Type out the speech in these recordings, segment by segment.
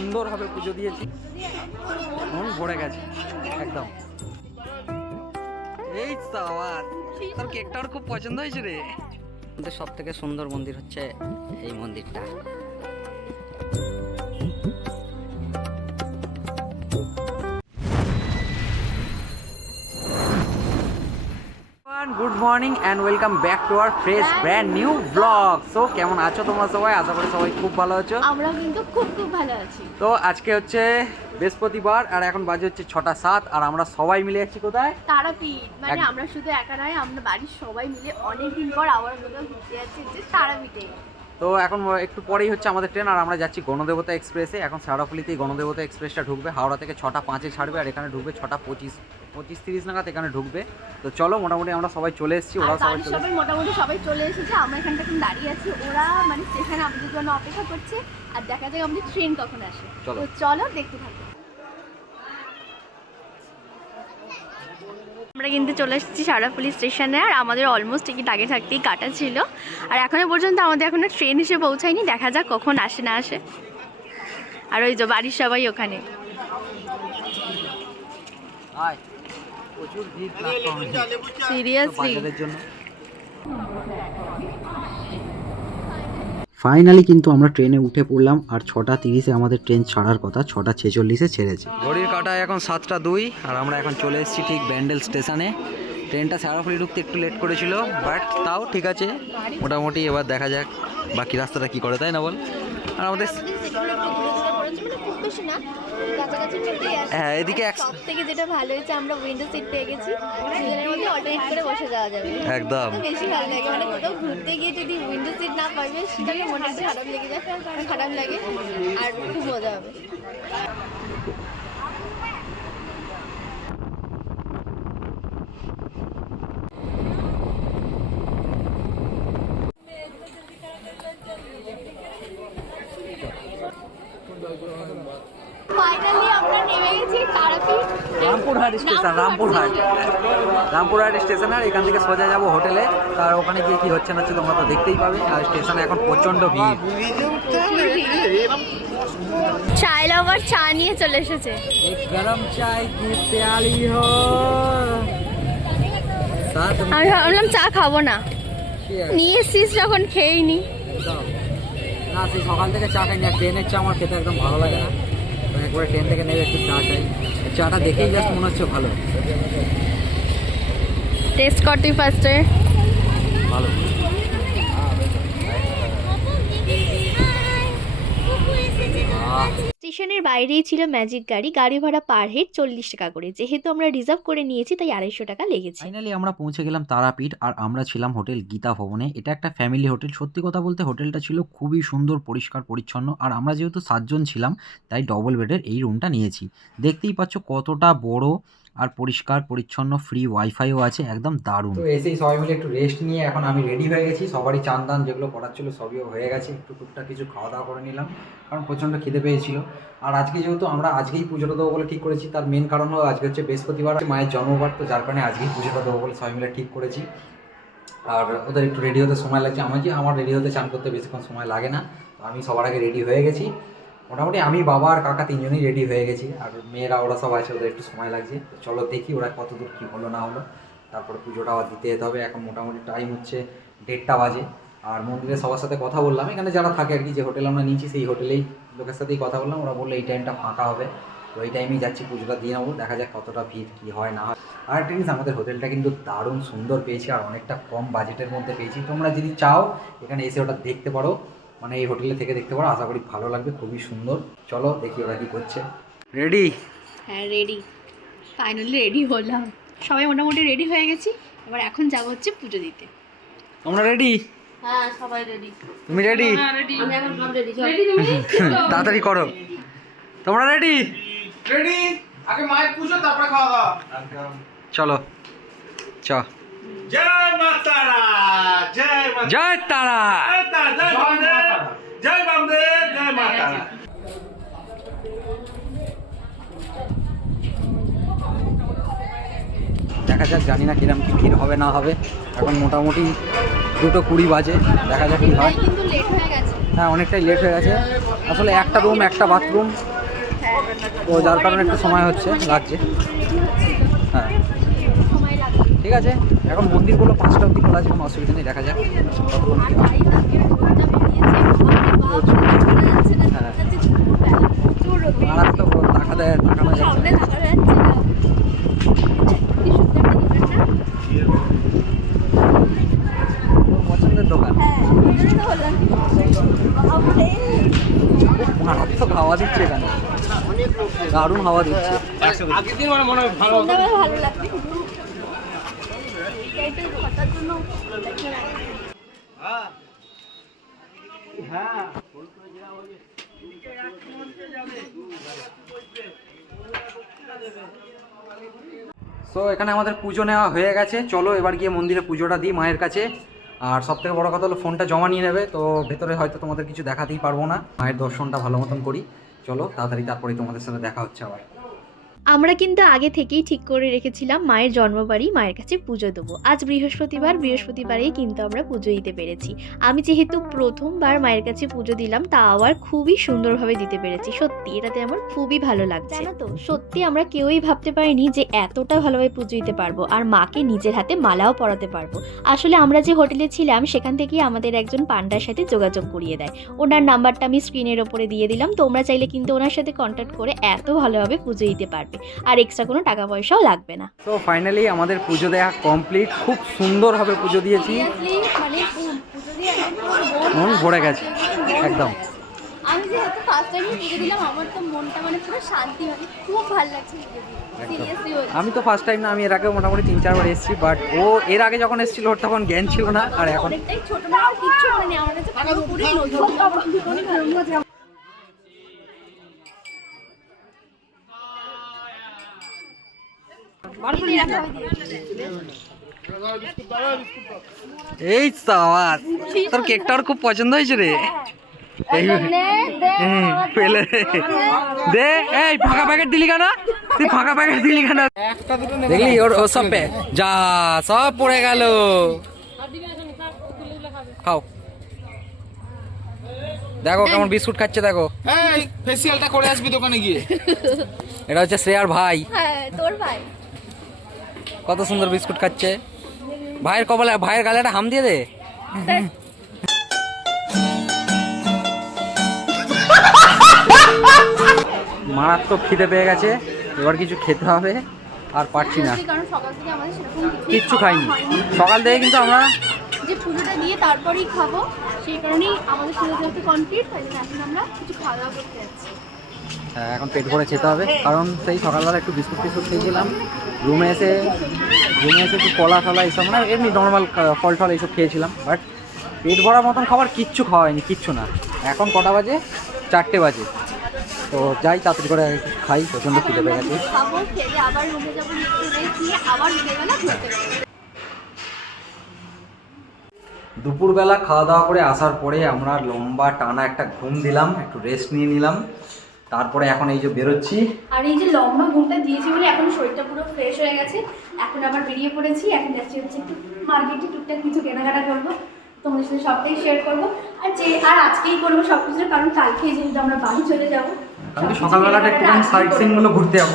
সুন্দরভাবে পুজো দিয়েছি। মন ভরে গেছে, একদম। এই সাওয়ার, তোর কেকটা ওর খুব পছন্দ হয়েছে রে। সব থেকে সুন্দর মন্দির হচ্ছে এই মন্দিরটা। Morning and welcome back to our fresh brand new vlog so কেমন আছো তোমরা সবাই? আশা করি সবাই খুব ভালো আছো। আমরা কিন্তু খুব খুব ভালো আছি। তো আজকে হচ্ছে বৃহস্পতিবার আর এখন বাজে হচ্ছে ছটা সাত আর আমরা সবাই মিলে যাচ্ছি কোথায়? তারাপীঠ। মানে আমরা শুধু একা নয় আমরা বাড়ির সবাই মিলে অনেকদিন পর আবার কোথাও ঘুরতে যাচ্ছি যে তারাপীঠে। তো এখন একটু পরেই হচ্ছে আমাদের ট্রেন আর আমরা যাচ্ছি গণদেবতা এক্সপ্রেসে। এখন সারাফুলিতেই গণদেবতা এক্সপ্রেসটা ঢুকবে। হাওড়া থেকে ছটা পাঁচে ছাড়বে আর এখানে ঢুকবে ছটা পঁচিশ পঁচিশ তিরিশ নাগাদ এখানে ঢুকবে। তো চলো মোটামুটি আমরা সবাই চলে এসেছি ওরা সবাই সবাই মোটামুটি সবাই চলে এসেছে। আমরা এখানটা এখন দাঁড়িয়ে আছি। ওরা মানে সেখানে আমাদের জন্য অপেক্ষা করছে। আর দেখা যায় আমাদের ট্রেন কখন আসে। চলো। তো চলো দেখতে থাকো। আমরা কিন্তু চলে এসেছি সারাফুলি স্টেশনে আর আমাদের অলমোস্ট টিকিট আগে থাকতেই কাটা ছিল। আর এখনও পর্যন্ত আমাদের এখনও ট্রেন এসে পৌঁছায়নি দেখা যাক কখন আসে না আসে। আর ওই যে বাড়ির সবাই ওখানে। সিরিয়াসলি ফাইনালি কিন্তু আমরা ট্রেনে উঠে পড়লাম আর ছটা তিরিশে আমাদের ট্রেন ছাড়ার কথা ছটা ছেচল্লিশে ছেড়েছে। ঘড়ির কাটায় এখন সাতটা দুই আর আমরা এখন চলে এসেছি ঠিক ব্যান্ডেল স্টেশনে। ট্রেনটা সারাফুলি ঢুকতে একটু লেট করেছিল বাট তাও ঠিক আছে। মোটামুটি এবার দেখা যাক বাকি রাস্তাটা কি করে তাই না বল? আর আমাদের হ্যাঁ এদিকে থেকে যেটা ভালো হয়েছে আমরা উইন্ডো সিট পেয়ে গেছি। অল্টারনেট করে বসে যাওয়া যাবে। একদম। বেশি ভালো লাগে। মানে কোথাও ঘুরতে গিয়ে যদি উইন্ডো সিট না পাবে সেটা মনে খারাপ লেগে যায়। খারাপ লাগে আর খুব মজা হবে ফাইনালি আমরা নেমে গেছি তারাপীঠ রামপুরহাট স্টেশন রামপুরহাট রামপুরহাট। স্টেশন। আর এখান থেকে সোজা যাব হোটেলে। তার ওখানে গিয়ে কি হচ্ছে না হচ্ছে তোমরা তো দেখতেই পাবে। আর স্টেশনে এখন প্রচণ্ড ভিড়। চায় লাভার চা নিয়ে চলে এসেছে। গরম চাই কি প্যালি হো? আমি ভাবলাম চা খাব না। নিয়ে এসছিস যখন খেয়েই নি। না সেই সকাল থেকে চা খাই না ট্রেনের চা আমার খেতে একদম ভালো লাগে না। তো একবারে ট্রেন থেকে নেবে একটু চা খাই। চাটা দেখেই জাস্ট মনে হচ্ছে ভালো। টেস্ট কর তুই ফার্স্টে ভালো। স্টেশনের বাইরেই ছিল ম্যাজিক গাড়ি। গাড়ি ভাড়া পার হেড চল্লিশ টাকা করে। যেহেতু আমরা রিজার্ভ করে নিয়েছি তাই আড়াইশো টাকা লেগেছে। ফাইনালি আমরা পৌঁছে গেলাম তারাপীঠ আর আমরা ছিলাম হোটেল গীতা ভবনে। এটা একটা ফ্যামিলি হোটেল সত্যি কথা বলতে হোটেলটা ছিল খুবই সুন্দর পরিষ্কার পরিচ্ছন্ন। আর আমরা যেহেতু সাতজন ছিলাম তাই ডবল বেডের এই রুমটা নিয়েছি। দেখতেই পাচ্ছ কতটা বড় আর পরিষ্কার পরিচ্ছন্ন ফ্রি ওয়াইফাইও আছে একদম দারুণ। তো এসেই সবাই মিলে একটু রেস্ট নিয়ে এখন আমি রেডি হয়ে গেছি। সবারই চান দান যেগুলো করার ছিল সবই হয়ে গেছে। একটু টুকটাক কিছু খাওয়া দাওয়া করে নিলাম। কারণ প্রচণ্ড খিদে পেয়েছিল। আর আজকে যেহেতু আমরা আজকেই পুজোটা দেবো বলে ঠিক করেছি, তার মেন কারণ হলো আজকে হচ্ছে বৃহস্পতিবার, মায়ের জন্মবার, তো যার কারণে আজকেই পুজোটা দেবো বলে সবাই মিলে ঠিক করেছি। আর ওদের একটু রেডি হতে সময় লাগছে আমার যে আমার রেডি হতে চান করতে বেশিক্ষণ সময় লাগে না, তো আমি সবার আগে রেডি হয়ে গেছি। মোটামুটি আমি, বাবা আর কাকা তিনজনই রেডি হয়ে গেছি, আর মেয়েরা, ওরা সব আছে, ওদের একটু সময় লাগছে। চলো দেখি ওরা কত দূর কী হলো না হলো, তারপরে পুজোটা আবার দিতে যেতে হবে। এখন মোটামুটি টাইম হচ্ছে দেড়টা বাজে। আর মন্দিরে সবার সাথে কথা বললাম। এখানে যারা থাকে আর কি যে হোটেল আমরা নিয়েছি সেই হোটেলেই লোকের সাথেই কথা বললাম। ওরা বলল এই টাইমটা ফাঁকা হবে। তো এই টাইমেই যাচ্ছি পুজোটা দিয়ে নেব। দেখা যাক কতটা ভিড় কী হয় না হয়। আর একটা জিনিস আমাদের হোটেলটা কিন্তু দারুণ সুন্দর পেয়েছি আর অনেকটা কম বাজেটের মধ্যে পেয়েছি। তোমরা যদি চাও এখানে এসে ওটা দেখতে পারো। মানে এই হোটেলে থেকে দেখতে পারো। আশা করি ভালো লাগবে খুবই সুন্দর। চলো দেখি ওরা কি করছে। রেডি হ্যাঁ রেডি ফাইনালি রেডি হলাম। সবাই মোটামুটি রেডি হয়ে গেছি। এবার এখন যাব হচ্ছে পুজো দিতে। তোমরা রেডি হ্যাঁ সবাই রেডি তুমি রেডি আমি এখন সব রেডি তাড়াতাড়ি করো। তোমরা রেডি রেডি আগে মায়ের পুজো তারপরে খাওয়া দাওয়া। চলো। চ। জয় মা তারা জয় মা জয় তারা। জয় তারা জয় বামদেব। জয় বামদেব জয় মা তারা। দেখা যাক জানি না কিরম কি ভিড় হবে না হবে। এখন মোটামুটি দুটো কুড়ি বাজে দেখা যাক কি হয়। হয়ে গেছে। হ্যাঁ অনেকটাই লেট হয়ে গেছে। আসলে একটা রুম একটা বাথরুম তো যার কারণে একটু সময় হচ্ছে লাগছে। হ্যাঁ। ঠিক আছে এখন মন্দিরগুলো পাঁচটা অবধি খোলা আছে কোনো অসুবিধা নেই দেখা যাক হ্যাঁ। মারাত্মক টাকা দেয় তাকানো যাচ্ছে না। দোকান। মারাত্মক হাওয়া দিচ্ছে এখানে। দারুণ হাওয়া দিচ্ছে। দিন মানে হয় সো এখানে আমাদের পুজো নেওয়া হয়ে গেছে। চলো এবার গিয়ে মন্দিরে পুজোটা দিই মায়ের কাছে। আর সব থেকে বড়ো কথা হলো ফোনটা জমা নিয়ে নেবে, তো ভেতরে হয়তো তোমাদের কিছু দেখাতেই পারব না। মায়ের দর্শনটা ভালো মতন করি। চলো, তাড়াতাড়ি তারপরে তোমাদের সাথে দেখা হচ্ছে আবার। আমরা কিন্তু আগে থেকেই ঠিক করে রেখেছিলাম মায়ের জন্মবাড়ি মায়ের কাছে পুজো দেবো। আজ বৃহস্পতিবার বৃহস্পতিবারেই কিন্তু আমরা পুজো দিতে পেরেছি। আমি যেহেতু প্রথমবার মায়ের কাছে পুজো দিলাম তা আবার খুবই সুন্দরভাবে দিতে পেরেছি। সত্যি এটাতে আমার খুবই ভালো লাগছে। জানো তো সত্যি আমরা কেউই ভাবতে পারিনি যে এতটা ভালোভাবে পুজো দিতে পারব আর মাকে নিজের হাতে মালাও পরাতে পারব। আসলে আমরা যে হোটেলে ছিলাম সেখান থেকেই আমাদের একজন পান্ডার সাথে যোগাযোগ করিয়ে দেয়। ওনার নাম্বারটা আমি স্ক্রিনের ওপরে দিয়ে দিলাম। তোমরা চাইলে কিন্তু ওনার সাথে কন্ট্যাক্ট করে এত ভালোভাবে পুজো দিতে পারবে। আর এক্সট্রা কোনো টাকা পয়সাও লাগবে না। তো ফাইনালি আমাদের পুজো দেওয়া কমপ্লিট খুব সুন্দরভাবে পুজো দিয়েছি। মানে পুজো দিয়ে মন ভরে গেছে। একদম। আমি যেহেতু ফার্স্ট টাইম পুজো দিলাম আমার তো মনটা মানে পুরো শান্তি মানে খুব ভালো লাগছে আমি তো ফার্স্ট টাইম না আমি এর আগে মোটামুটি তিন চারবার এসেছি বাট ও এর আগে যখন এসেছিল ওর তখন জ্ঞান ছিল না আর এখন ছোট না কিচ্ছু মানে আমার কাছে পুরোপুরি নতুন অনেক ভালো লাগছে এই সাবাস তোর কেকটা ওর খুব পছন্দ হয়েছে রে। এই পেলে। দে এই ফাঁকা প্যাকেট দিলি কেন? তুই ফাঁকা প্যাকেট দিলি কেন? দেখলি ওর ও সব যা সব পড়ে গেল। খাও। দেখো কেমন বিস্কুট খাচ্ছে দেখো। হ্যাঁ ফেসিয়ালটা করে আসবি দোকানে গিয়ে। এটা হচ্ছে শ্রেয়ার ভাই। হ্যাঁ তোর ভাই। কত সুন্দর বিস্কুট খাচ্ছে। ভাইয়ের কপালে ভাইয়ের গালে একটা হাম দিয়ে দে। মারাত্মক খিদে পেয়ে গেছে এবার কিছু খেতে হবে আর পারছি না। কিচ্ছু খাইনি। সকাল থেকে কিন্তু আমরা যে পুজোটা দিয়ে তারপরেই খাব সেই কারণেই আমাদের যেহেতু কমপ্লিট তাই জন্য এখন আমরা কিছু খাওয়া দাওয়া করতে যাচ্ছি। এখন পেট ভরে খেতে হবে। কারণ সেই সকালবেলা একটু বিস্কুট টিস্কুট খেয়েছিলাম। রুমে এসে রুমে এসে একটু কলা টলা এইসব মানে এমনি নর্মাল ফল টল এইসব খেয়েছিলাম। বাট পেট ভরার মতন খাবার কিচ্ছু খাওয়া হয়নি, কিচ্ছু না। এখন কটা বাজে? চারটে বাজে। তো যাই, তাড়াতাড়ি করে খাই, প্রচণ্ড খিদে পেয়ে গেছে। দুপুরবেলা খাওয়া দাওয়া করে আসার পরে আমরা লম্বা টানা একটা ঘুম দিলাম, একটু রেস্ট নিয়ে নিলাম। তারপরে এখন এই যে বেরোচ্ছি। আর এই যে লম্বা ঘুমটা দিয়েছি বলে এখন শরীরটা পুরো ফ্রেশ হয়ে গেছে। এখন আবার বেরিয়ে পড়েছি এখন যাচ্ছি হচ্ছে একটু মার্কেটে টুকটাক কিছু কেনাকাটা করব। তোমাদের সাথে সবটাই শেয়ার করব। আর যে আর আজকেই করব সব কিছু কারণ কালকে যেহেতু আমরা বাড়ি চলে যাব কালকে সকালবেলাটা কেনাকাটা সাইট আজকেই সিনগুলো ঘুরতে যাব।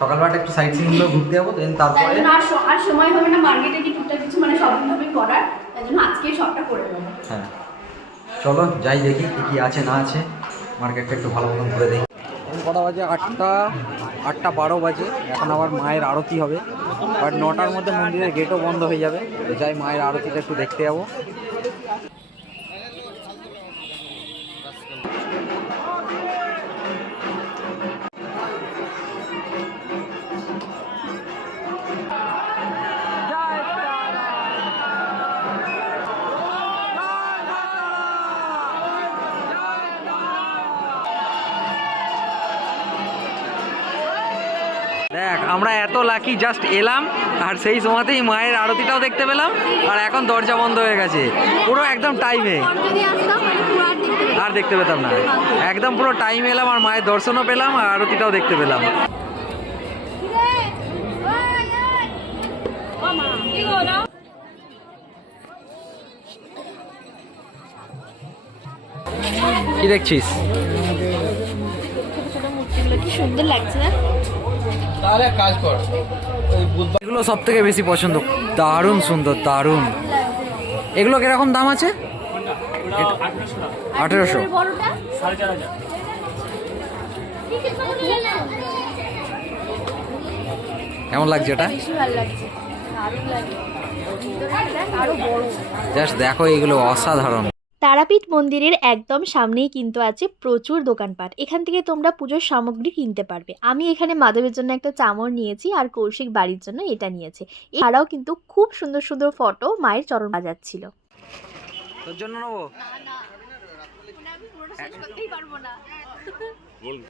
সকালবেলাটা একটু সাইট সিনগুলো ঘুরতে যাব দেন তারপরে আর আর সময় হবে না মার্কেটে কি টুকটাক কিছু মানে টপিং করার। তাই জন্য আজকেই সবটা করে নেব। হ্যাঁ। চলো যাই দেখি কি কি আছে না আছে। মার্কেটটা একটু ভালো মতন ঘুরে দেখি। এখন কটা বাজে? আটটা আটটা বারো বাজে। এখন আবার মায়ের আরতি হবে। বাট নটার মধ্যে মন্দিরের গেটও বন্ধ হয়ে যাবে। যাই মায়ের আরতিটা একটু দেখতে যাব। লাকি জাস্ট এলাম, আর সেই সময়তেই মায়ের আরতিটাও দেখতে পেলাম, আর এখন দরজা বন্ধ হয়ে গেছে। পুরো একদম টাইমে আর দেখতে পেতাম না। একদম পুরো টাইম এলাম, আর মায়ের দর্শনও পেলাম, আর আরতিটাও দেখতে পেলাম। কি দেখছিস? কি সুন্দর লাগছে না? তাহলে কাজ কর। ওই বুধবার এগুলো সব থেকে বেশি পছন্দ। দারুণ সুন্দর দারুণ। এগুলো কীরকম দাম আছে? আঠেরোশো কেমন লাগছে এটা? বেশি ভালো লাগছে। দারুণ লাগছে। আরও বড় জাস্ট দেখো এগুলো অসাধারণ। তারাপীঠ মন্দিরের একদম সামনেই কিন্তু আছে প্রচুর দোকানপাট। এখান থেকে তোমরা পুজোর সামগ্রী কিনতে পারবে। আমি এখানে মাধবের জন্য একটা চামর নিয়েছি আর কৌশিক বাড়ির জন্য এটা নিয়েছে। এছাড়াও কিন্তু খুব সুন্দর সুন্দর ফটো মায়ের চরণ বাজাচ্ছিল। তোর জন্য নেব?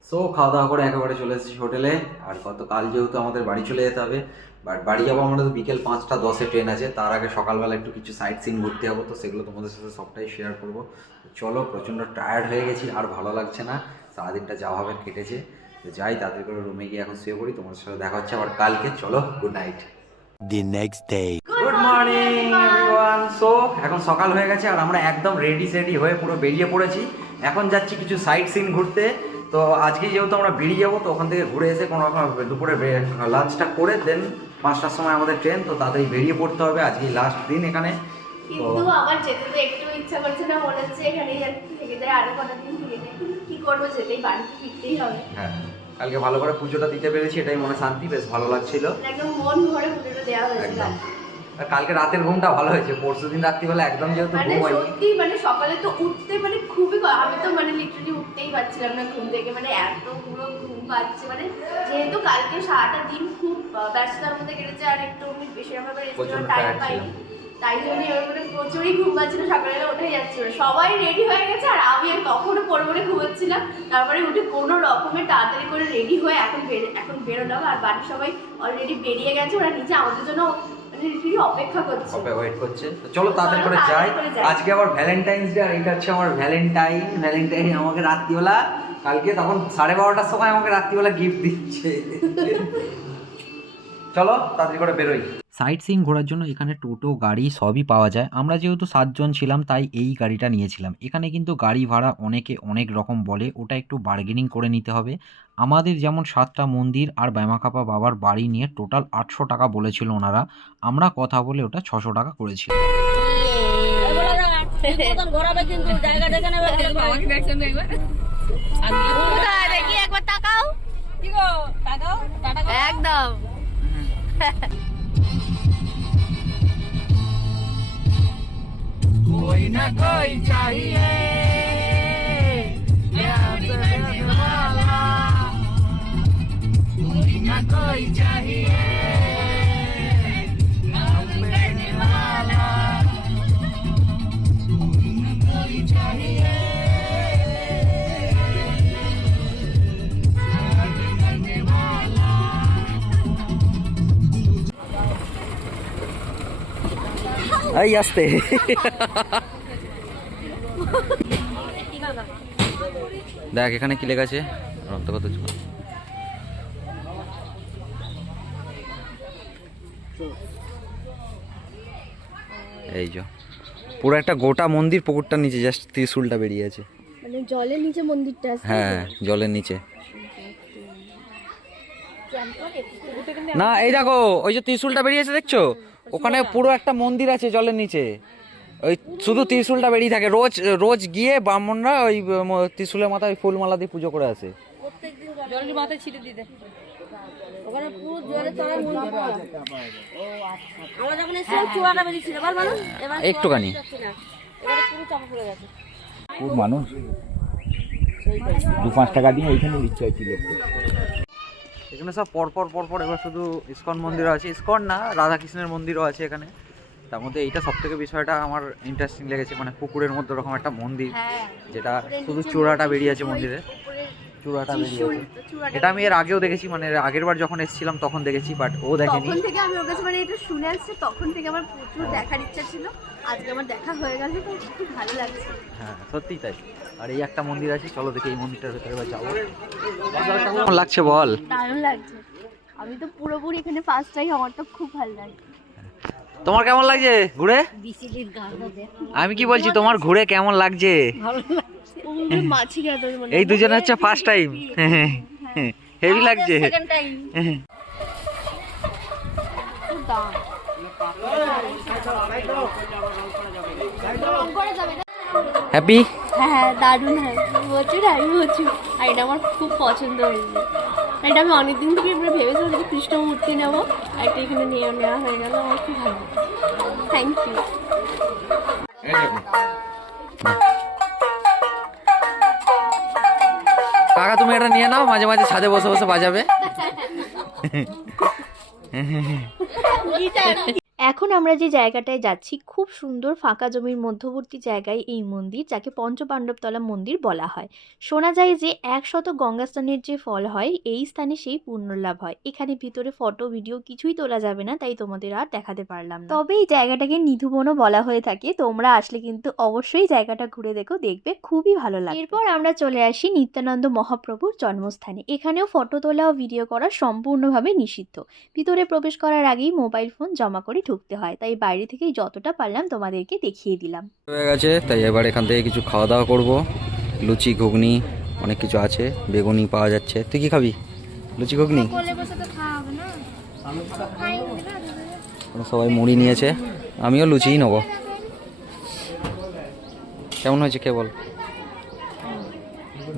সো খাওয়া দাওয়া করে একেবারে চলে এসেছি হোটেলে। আর গতকাল যেহেতু আমাদের বাড়ি চলে যেতে হবে বাট বাড়ি যাব আমাদের বিকেল পাঁচটা দশে ট্রেন আছে। তার আগে সকালবেলা একটু কিছু সাইট সিন ঘুরতে যাব তো সেগুলো তোমাদের সাথে সবটাই শেয়ার করব। তো চলো প্রচণ্ড টায়ার্ড হয়ে গেছি আর ভালো লাগছে না। সারাদিনটা যাওয়াভাবে কেটেছে। তো যাই তাদের করে রুমে গিয়ে এখন শুয়ে পড়ি তোমাদের সাথে দেখা হচ্ছে আবার কালকে। চলো good night the next day. Good morning everyone so এখন সকাল হয়ে গেছে আর আমরা একদম রেডি সেডি হয়ে পুরো বেরিয়ে পড়েছি। এখন যাচ্ছি কিছু সাইট সিন ঘুরতে। তো আজকে যেহেতু আমরা বেরিয়ে যাব তো ওখান থেকে ঘুরে এসে কোনো রকম দুপুরে লাঞ্চটা করে দেন পাঁচটার সময় আমাদের ট্রেন তো তাড়াতাড়ি বেরিয়ে পড়তে হবে। আজকে লাস্ট দিন এখানে। কিন্তু আমার যেতে তো একটু ইচ্ছা করছে না মনে হচ্ছে এখানেই থেকে যায় আরও কটা থেকে যায়। কি করব যেতেই বাড়িতে ফিরতেই হবে। হ্যাঁ কালকে ভালো করে পুজোটা দিতে পেরেছি এটাই মনে শান্তি বেশ ভালো লাগছিল। একদম মন ভরে পুজোটা দেওয়া হয়েছে কালকে। রাতের ঘুমটা ভালো হয়েছে পরশু দিন রাত্রিবেলা একদম যেহেতু মানে ঘুম হয়নি। সত্যি মানে সকালে তো উঠতে মানে খুবই আমি তো মানে লিটারালি উঠতেই পারছিলাম না ঘুম থেকে মানে এত পুরো মানে যেহেতু কালকে সারাটা দিন খুব ব্যস্ততার মধ্যে কেটেছে আর একটু ভাবে টাইম পাইনি তাই জন্য এবার মানে প্রচুরই ঘুম পাচ্ছিল সকালে উঠে যাচ্ছিল। সবাই রেডি হয়ে গেছে আর আমি আর তখনও পরে পরে ঘুমাচ্ছিলাম। তারপরে উঠে কোনো রকমে তাড়াতাড়ি করে রেডি হয়ে এখন বের- এখন বেরোলাম আর বাড়ির সবাই অলরেডি বেরিয়ে গেছে। ওরা নিচে আমাদের জন্য অপেক্ষা করছে। ওয়েট করছে। তো চলো তাড়াতাড়ি করে যাই। আজকে আবার ভ্যালেন্টাইন্স ডে আর এটা হচ্ছে আমার ভ্যালেন্টাইন ভ্যালেন্টাইন আমাকে রাত্রিবেলা কালকে তখন সাড়ে বারোটার সময় আমাকে রাত্রিবেলা গিফট দিচ্ছে। চলো তাড়াতাড়ি করে বেরোই। সাইট সিন ঘোরার জন্য এখানে টোটো গাড়ি সবই পাওয়া যায়। আমরা যেহেতু সাতজন ছিলাম তাই এই গাড়িটা নিয়েছিলাম। এখানে কিন্তু গাড়ি ভাড়া অনেকে অনেক রকম বলে ওটা একটু বার্গেনিং করে নিতে হবে। আমাদের যেমন সাতটা মন্দির আর ব্যামাকাপা বাবার বাড়ি নিয়ে টোটাল আটশো টাকা বলেছিল ওনারা। আমরা কথা বলে ওটা ছশো টাকা করেছি। একদম। कोई ना कोई चाहिए प्यार करने वाला कोई ना कोई चाहिए এই আসতে। দেখ এখানে কি লেখা আছে? রক্তগত জীবন এই যে। পুরো একটা গোটা মন্দির পুকুরটার নিচে জাস্ট ত্রিশুলটা বেরিয়ে আছে। মানে জলের নিচে মন্দিরটা আছে? হ্যাঁ জলের নিচে। না এই দেখো ওই যে ত্রিশুলটা বেরিয়েছে দেখছ? ওখানে পুরো একটা মন্দির আছে জলের নিচে। ওই শুধু ত্রিশুলটা বেরিয়ে থাকে। রোজ রোজ গিয়ে ব্রাহ্মণরা ওই ত্রিশুলের মাথায় ওই ফুলমালা দিয়ে পুজো করে আসে। আমরা যখন এসেছিলাম চূড়াটা বেরিয়েছিল বল মানুষ একটুখানি। এবারে পুরো চাপা পড়ে গেছে। খুব মানুষ। দু পাঁচ টাকা দিয়ে ওইখানে ইচ্ছা হয়েছিল এখানে সব পরপর পরপর এবার শুধু ইস্কন মন্দিরও আছে। ইস্কন না রাধাকৃষ্ণের মন্দিরও আছে এখানে। তার মধ্যে এইটা সব থেকে বিষয়টা আমার ইন্টারেস্টিং লেগেছে মানে পুকুরের মধ্যে ওরকম একটা মন্দির হ্যাঁ। যেটা শুধু চূড়াটা বেরিয়ে আছে মন্দিরে। চূড়াটা বেরিয়ে আছে। এটা আমি এর আগেও দেখেছি মানে আগের বার যখন এসেছিলাম তখন দেখেছি বাট ও দেখেনি। তখন থেকে আমি ওর কাছে মানে এটা শুনে আসছি তখন থেকে আমার প্রচুর দেখার ইচ্ছা ছিল। আজকে আমার দেখা হয়ে গেছে তো খুব ভালো লাগছে। হ্যাঁ সত্যিই তাই। আর এই একটা মন্দির আছে চলো দেখি এই মন্দিরটার ভেতরে এবার যাব। কেমন লাগছে বল? দারুণ লাগছে। আমি তো পুরোপুরি এখানে ফার্স্ট টাইম আমার তো খুব ভালো লাগছে তোমার কেমন লাগছে ঘুরে? আমি কি বলছি তোমার ঘুরে কেমন লাগছে? ওগুলো মাছি গেছে মনে এই দুজনে হচ্ছে ফার্স্ট টাইম হেভি লাগছে। সেকেন্ড টাইম দাম হ্যাপি হ্যাঁ হ্যাঁ দারুণ হ্যাঁ প্রচুর আমি প্রচুর। আর এটা আমার খুব পছন্দ হয়েছে। এটা আমি অনেকদিন থেকে এবারে ভেবেছিলাম যে কৃষ্ণ মূর্তি নেব আর এটা এখানে নিয়ে নেওয়া হয়ে গেল আমার খুব ভালো থ্যাংক ইউ কাকা তুমি এটা নিয়ে নাও মাঝে মাঝে ছাদে বসে বসে বাজাবে। এখন আমরা যে জায়গাটায় যাচ্ছি, খুব সুন্দর ফাঁকা জমির মধ্যবর্তী জায়গায় এই মন্দির, যাকে পঞ্চপাণ্ডবতলা মন্দির বলা হয়। শোনা যায় যে একশত গঙ্গাস্নানের যে ফল হয়, এই স্থানে সেই পুণ্যলাভ হয়। এখানে ভিতরে ফটো, ভিডিও কিছুই তোলা যাবে না, তাই তোমাদের আর দেখাতে পারলাম তবে এই জায়গাটাকে নিধুবনও বলা হয়ে থাকে। তোমরা আসলে কিন্তু অবশ্যই জায়গাটা ঘুরে দেখো, দেখবে খুবই ভালো লাগে এরপর আমরা চলে আসি নিত্যানন্দ মহাপ্রভুর জন্মস্থানে। এখানেও ফটো তোলা ও ভিডিও করা সম্পূর্ণভাবে নিষিদ্ধ। ভিতরে প্রবেশ করার আগেই মোবাইল ফোন জমা করে ঢুকতে হয় তাই বাইরে থেকেই যতটা পারলাম তোমাদেরকে দেখিয়ে দিলাম। হয়ে গেছে তাই এবার এখান থেকে কিছু খাওয়া দাওয়া করব। লুচি ঘুগনি অনেক কিছু আছে বেগুনি পাওয়া যাচ্ছে। তুই কি খাবি? লুচি ঘুগনি? সবাই মুড়ি নিয়েছে আমিও লুচিই নেব। কেমন হয়েছে কে বল?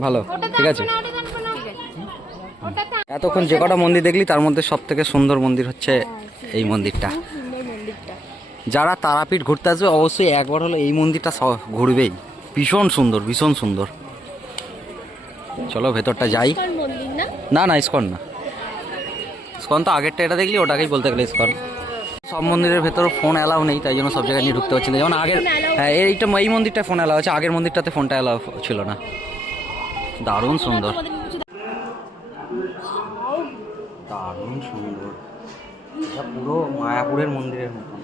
ভালো ঠিক আছে। এতক্ষণ যে কটা মন্দির দেখলি তার মধ্যে সব থেকে সুন্দর মন্দির হচ্ছে এই মন্দিরটা। যারা তারাপীঠ ঘুরতে আসবে অবশ্যই একবার হলো এই মন্দিরটা ঘুরবেই। ভীষণ সুন্দর ভীষণ সুন্দর। চলো ভেতরটা যাই। না? না ইস্কন না। ইস্কন তো আগেরটা এটা দেখলি ওটাকেই বলতে গেলে ইস্কন। সব মন্দিরের ভেতরে ফোন অ্যালাউ নেই তাই জন্য সব জায়গায় নিয়ে ঢুকতে পারছি না। যেমন আগের হ্যাঁ এইটা এই মন্দিরটা ফোন অ্যালাউ আছে আগের মন্দিরটাতে ফোনটা অ্যালাউ ছিল না। দারুণ সুন্দর। দারুণ সুন্দর। এটা পুরো মায়াপুরের মন্দিরের মতন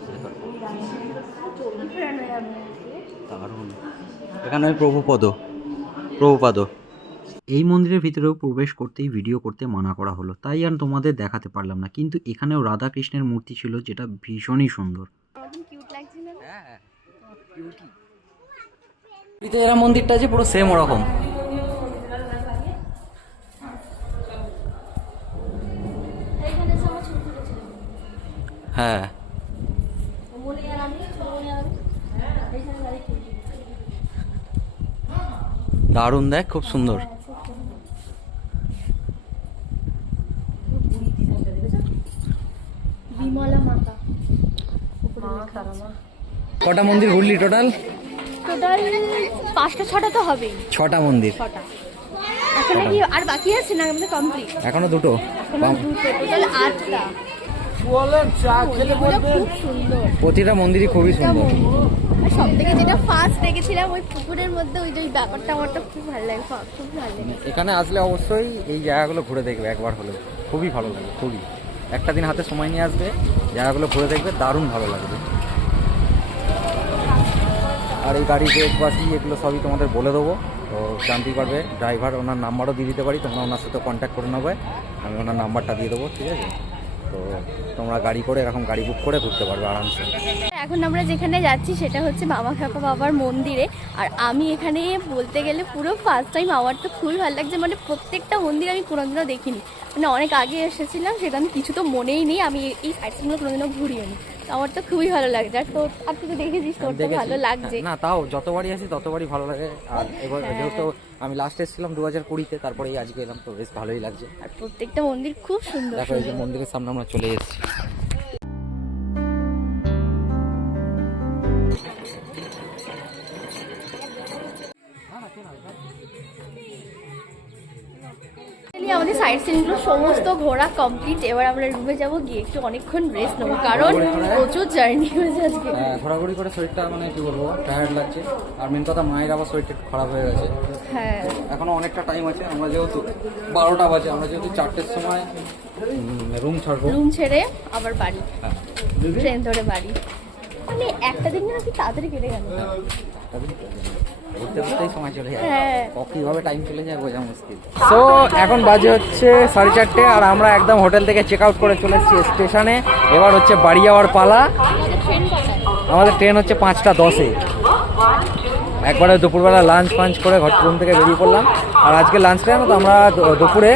দারুণ। এখানে প্রভুপদ প্রভুপাদ এই মন্দিরের ভিতরেও প্রবেশ করতেই ভিডিও করতে মানা করা হলো। তাই আর তোমাদের দেখাতে পারলাম না। কিন্তু এখানেও রাধা কৃষ্ণের মূর্তি ছিল যেটা ভীষণই সুন্দর। এরা মন্দিরটা যে পুরো সেম ওরকম। হ্যাঁ মনে আর আমি মনে আর আমি এইখানে দাঁড়িয়ে ছবি তুলেছিলাম। দারুণ দেখ খুব সুন্দর। কটা মন্দির ঘুরলি টোটাল? টোটাল পাঁচটা ছটা তো হবেই। ছটা মন্দির। এখন আর বাকি আছে না? আমাদের কমপ্লিট এখনও দুটো? দুটো। টোটাল আটটা। প্রতিটা মন্দিরই খুবই সুন্দর। আর সব থেকে যেটা ফার্স্ট দেখেছিলাম ওই পুকুরের মধ্যে ওই যে ব্যাপারটা আমারটা খুব ভালো লাগে খুব ভালো লাগে। এখানে আসলে অবশ্যই এই জায়গাগুলো ঘুরে দেখবে একবার হলেও। খুবই ভালো লাগে খুবই। একটা দিন হাতে সময় নিয়ে আসবে জায়গাগুলো ঘুরে দেখবে দারুণ ভালো লাগবে। আর এই গাড়ি গেট বাসি এগুলো সবই তোমাদের বলে দেবো। তো জানতেই পারবে ড্রাইভার ওনার নাম্বারও দিয়ে দিতে পারি তোমরা ওনার সাথে কন্ট্যাক্ট করে নেবে আমি ওনার নাম্বারটা দিয়ে দেবো ঠিক আছে? তো তোমরা গাড়ি করে এরকম গাড়ি বুক করে ঘুরতে পারবে আরামসে। এখন আমরা যেখানে যাচ্ছি সেটা হচ্ছে মামা খাপা বাবার মন্দিরে। আর আমি এখানে বলতে গেলে পুরো ফার্স্ট টাইম আমার তো খুবই ভালো লাগছে মানে প্রত্যেকটা মন্দির আমি কোনোদিনও দেখিনি। মানে অনেক আগে এসেছিলাম, সেটা আমি কিছু তো মনেই নেই, আমি এই আইটেমগুলো কোনোদিনও ঘুরিয়ে নি তো আমার তো খুবই ভালো লাগছে আর তোর আর তুই তো দেখেছিস তোর তো ভালো লাগছে। না তাও যতবারই আসি ততবারই ভালো লাগে। আর এবার হ্যাঁ। যেহেতু আমি লাস্টে এসেছিলাম দু হাজার কুড়িতে তারপরে আজকে এলাম তো বেশ ভালোই লাগছে। আর প্রত্যেকটা মন্দির খুব সুন্দর। দেখো এই যে। মন্দিরের সামনে আমরা চলে এসেছি। আমাদের সাইড সিনগুলো সমস্ত ঘোরা কমপ্লিট এবার আমরা রুমে যাব গিয়ে একটু অনেকক্ষণ রেস্ট নেব। কারণ প্রচুর জার্নি হয়েছে আজকে। হ্যাঁ, ঘোরাঘুরি করে শরীরটা মানে কি বলব টায়ার্ড লাগছে। আর মেন কথা মায়ের আবার শরীরটা একটু খারাপ হয়ে গেছে। হ্যাঁ। এখনও অনেকটা টাইম আছে আমরা যেহেতু বারোটা বাজে আমরা যেহেতু চারটের সময় রুম ছাড়বো। রুম ছেড়ে আবার বাড়ি। হ্যাঁ। ট্রেন ধরে বাড়ি। মানে একটা দিন নাকি তাড়াতাড়ি কেটে গেল। ঘুরতে ঘুরতেই সময় চলে যায়। হ্যাঁ। কীভাবে টাইম চলে যায় বোঝা মুশকিল। তো এখন বাজে হচ্ছে সাড়ে চারটে আর আমরা একদম হোটেল থেকে চেক আউট করে চলে এসেছি স্টেশনে এবার হচ্ছে বাড়ি যাওয়ার পালা। আমাদের ট্রেন কটায় আমাদের ট্রেন হচ্ছে পাঁচটা দশে। একবারে দুপুরবেলা লাঞ্চ ফাঞ্চ করে ঘর রুম থেকে বেরিয়ে পড়লাম। আর আজকে লাঞ্চ টাইমে তো আমরা দুপুরে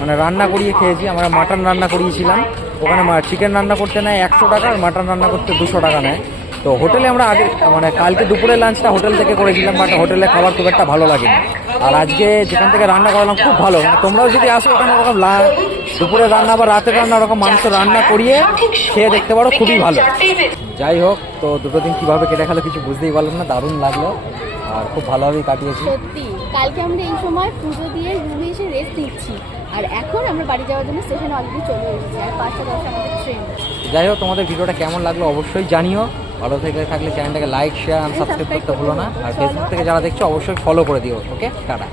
মানে রান্না করিয়ে খেয়েছি। আমরা মাটন রান্না করিয়েছিলাম। ওখানে চিকেন রান্না করতে নেয় একশো টাকা আর মাটন রান্না করতে দুশো টাকা নেয়। তো হোটেলে আমরা আগে মানে কালকে দুপুরে লাঞ্চটা হোটেল থেকে করেছিলাম বাট হোটেলে খাবার খুব একটা ভালো লাগেনি। আর আজকে যেখান থেকে রান্না করালাম খুব ভালো। মানে তোমরাও যদি আসো ওখানে ওরকম দুপুরে রান্না বা রাতের রান্না ওরকম মাংস রান্না করিয়ে খেয়ে দেখতে পারো খুবই ভালো। যাই হোক তো দুটো দিন কীভাবে কেটে গেলো কিছু বুঝতেই পারলাম না দারুণ লাগল। আর খুব ভালোভাবেই কাটিয়েছি। সত্যি কালকে আমরা এই সময় পুজো দিয়ে রুমে এসে রেস্ট নিচ্ছি। আর এখন আমরা বাড়ি যাওয়ার জন্য স্টেশনে অলরেডি চলে এসেছি আর পাঁচটা দশ আমাদের ট্রেন যাই হোক তোমাদের ভিডিওটা কেমন লাগল অবশ্যই জানিও। ভালো থেকে থাকলে চ্যানেলটাকে লাইক শেয়ার সাবস্ক্রাইব করতে ভুলো না। আর ফেসবুক থেকে যারা দেখছ, অবশ্যই ফলো করে দিও ওকে টাটা।